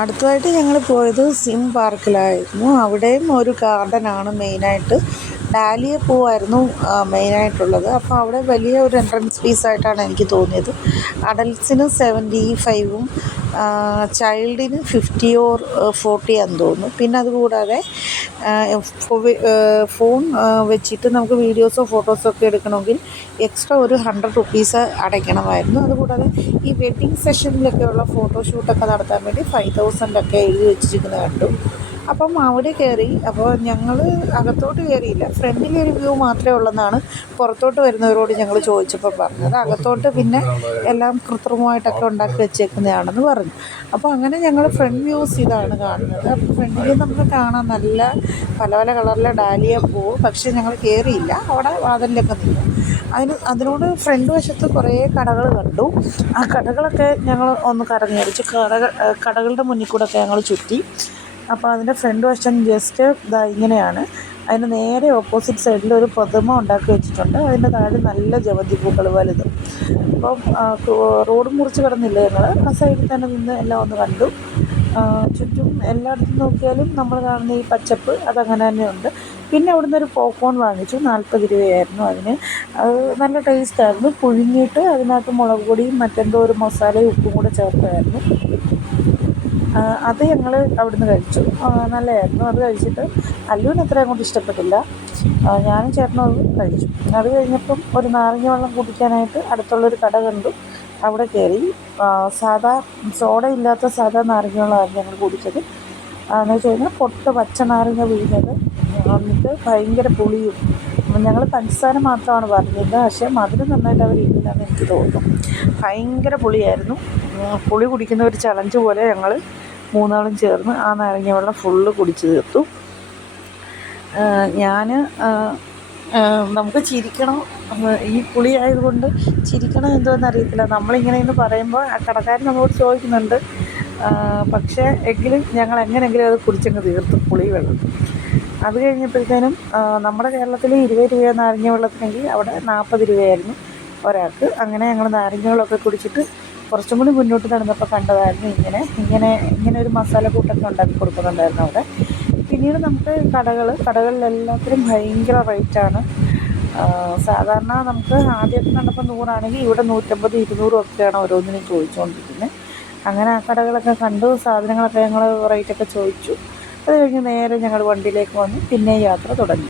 അടുത്തതായിട്ട് ഞങ്ങൾ പോയത് സിം പാർക്കിലായിരുന്നു. അവിടെയും ഒരു ഗാർഡനാണ് മെയിനായിട്ട്. ഡാലിയ പൂവായിരുന്നു മെയിനായിട്ടുള്ളത്. അപ്പോൾ അവിടെ വലിയ ഒരു എൻട്രൻസ് ഫീസായിട്ടാണ് എനിക്ക് തോന്നിയത്. അഡൽട്ട്സിന് 75ഉം ചൈൽഡിന് 50 ഓർ 40 ആണെന്ന് തോന്നുന്നു. പിന്നെ അതുകൂടാതെ ഫോൺ വെച്ചിട്ട് നമുക്ക് വീഡിയോസോ ഫോട്ടോസോ ഒക്കെ എടുക്കണമെങ്കിൽ എക്സ്ട്രാ ഒരു 100 റുപ്പീസ് അടയ്ക്കണമായിരുന്നു. അതുകൂടാതെ ഈ വെഡ്ഡിങ് സെഷനിലൊക്കെയുള്ള ഫോട്ടോഷൂട്ടൊക്കെ നടത്താൻ വേണ്ടി 5000 ഒക്കെ എഴുതി വെച്ചിരിക്കുന്നത് കണ്ടു. അപ്പം അവിടെ കയറി. അപ്പോൾ ഞങ്ങൾ അകത്തോട്ട് കയറിയില്ല, ഫ്രണ്ടിലൊരു വ്യൂ മാത്രമേ ഉള്ളെന്നാണ് പുറത്തോട്ട് വരുന്നവരോട് ഞങ്ങൾ ചോദിച്ചപ്പോൾ പറഞ്ഞത്. അകത്തോട്ട് പിന്നെ എല്ലാം കൃത്രിമമായിട്ടൊക്കെ ഉണ്ടാക്കി വെച്ചേക്കുന്നതാണെന്ന് പറഞ്ഞു. അപ്പോൾ അങ്ങനെ ഞങ്ങൾ ഫ്രണ്ട് വ്യൂസ് ഇതാണ് കാണുന്നത്. അപ്പോൾ ഫ്രണ്ടിൽ നമുക്ക് കാണാം നല്ല പല പല കളറിലെ ഡാലിയ പൂവ്. പക്ഷേ ഞങ്ങൾ കയറിയില്ല, അവിടെ വാതിലിലൊക്കെ നിന്നു. അതിനോട് ഫ്രണ്ട് വശത്ത് കുറേ കടകൾ കണ്ടു. ആ കടകളൊക്കെ ഞങ്ങൾ ഒന്ന് കറങ്ങിയടിച്ച് കടകളുടെ മുന്നിൽ കൂടെ ഒക്കെ ഞങ്ങൾ ചുറ്റി. അപ്പോൾ അതിൻ്റെ ഫ്രണ്ട് വശം ജസ്റ്റ് ഇതാ ഇങ്ങനെയാണ്. അതിന് നേരെ ഓപ്പോസിറ്റ് സൈഡിൽ ഒരു പ്രതിമ ഉണ്ടാക്കി വെച്ചിട്ടുണ്ട്. അതിൻ്റെ താഴെ നല്ല ജവന്തി പൂക്കൾ വലുതും. അപ്പം റോഡ് മുറിച്ച് കിടന്നില്ല ഞങ്ങൾ, ആ സൈഡിൽ തന്നെ നിന്ന് എല്ലാം ഒന്ന് കണ്ടു. ചുറ്റും എല്ലായിടത്തും നോക്കിയാലും നമ്മൾ കാണുന്ന ഈ പച്ചപ്പ് അതങ്ങനെ തന്നെയുണ്ട്. പിന്നെ അവിടുന്ന് ഒരു പോപ്കോൺ വാങ്ങിച്ചു. 40 രൂപയായിരുന്നു അതിന്. അത് നല്ല ടേസ്റ്റായിരുന്നു. പുഴുങ്ങിയിട്ട് അതിനകത്ത് മുളക് പൊടിയും മറ്റെന്തോ ഒരു മസാലയും ഉപ്പും കൂടെ ചേർത്തായിരുന്നു. അത് ഞങ്ങൾ അവിടുന്ന് കഴിച്ചു. നല്ലതായിരുന്നു. അത് കഴിച്ചിട്ട് അല്ലുവിന് അത്ര അങ്ങോട്ട് ഇഷ്ടപ്പെട്ടില്ല. ഞാനും ചേട്ടനും അത് കഴിച്ചു. അത് കഴിഞ്ഞപ്പം ഒരു നാരങ്ങ വെള്ളം കുടിക്കാനായിട്ട് അടുത്തുള്ളൊരു കട കണ്ടു. അവിടെ കയറി. സാധാ സോഡ ഇല്ലാത്ത സാധാ നാരങ്ങ വെള്ളമായിരുന്നു ഞങ്ങൾ കുടിച്ചത്. എന്ന് വെച്ച് കഴിഞ്ഞാൽ പച്ച നാരങ്ങ പിഴിഞ്ഞത്, എന്നിട്ട് ഭയങ്കര പുളിയും. ഞങ്ങൾ പഞ്ചസാര മാത്രമാണ് പറഞ്ഞത്, പക്ഷേ മധുരം നന്നായിട്ട് അവർ ഇല്ലെന്ന് എനിക്ക് തോന്നുന്നു. ഭയങ്കര പുളിയായിരുന്നു. പുളി കുടിക്കുന്ന ഒരു ചലഞ്ച് പോലെ ഞങ്ങൾ മൂന്നാളും ചേർന്ന് ആ നാരങ്ങ വെള്ളം ഫുള്ള് കുടിച്ച് തീർത്തു. നമുക്ക് ചിരിക്കണം, ഈ പുളി ആയതുകൊണ്ട് ചിരിക്കണം എന്തോന്ന് അറിയത്തില്ല. നമ്മളിങ്ങനെ എന്ന് പറയുമ്പോൾ ആ കടക്കാരൻ നമ്മളോട് ചോദിക്കുന്നുണ്ട്. പക്ഷേ എങ്കിലും ഞങ്ങൾ എങ്ങനെയെങ്കിലും അത് കുടിച്ചങ്ങ് തീർത്തു പുളി വെള്ളം. അത് കഴിഞ്ഞപ്പോഴത്തേനും നമ്മുടെ കേരളത്തിൽ 20 രൂപ നാരങ്ങ വെള്ളത്തിനെങ്കിൽ അവിടെ 40 രൂപയായിരുന്നു ഒരാൾക്ക്. അങ്ങനെ ഞങ്ങൾ നാരങ്ങ വെള്ളമൊക്കെ കുടിച്ചിട്ട് കുറച്ചും കൂടി മുന്നോട്ട് നടന്നപ്പോൾ കണ്ടതായിരുന്നു ഇങ്ങനെ ഒരു മസാല കൂട്ടൊക്കെ ഉണ്ടാക്കി കൊടുക്കുന്നുണ്ടായിരുന്നു അവിടെ. പിന്നീട് നമുക്ക് കടകളിലെല്ലാത്തിനും ഭയങ്കര റേറ്റാണ്. സാധാരണ നമുക്ക് ആദ്യമൊക്കെ കണ്ടപ്പോൾ 100 ആണെങ്കിൽ ഇവിടെ 150, 200 ഒക്കെയാണ് ഓരോന്നിനും ചോദിച്ചുകൊണ്ടിരിക്കുന്നത്. അങ്ങനെ ആ കടകളൊക്കെ കണ്ടു. സാധനങ്ങളൊക്കെ ഞങ്ങൾ റേറ്റൊക്കെ ചോദിച്ചു. അത് കഴിഞ്ഞ് നേരെ ഞങ്ങൾ വണ്ടിയിലേക്ക് വന്ന് പിന്നെ യാത്ര തുടങ്ങി.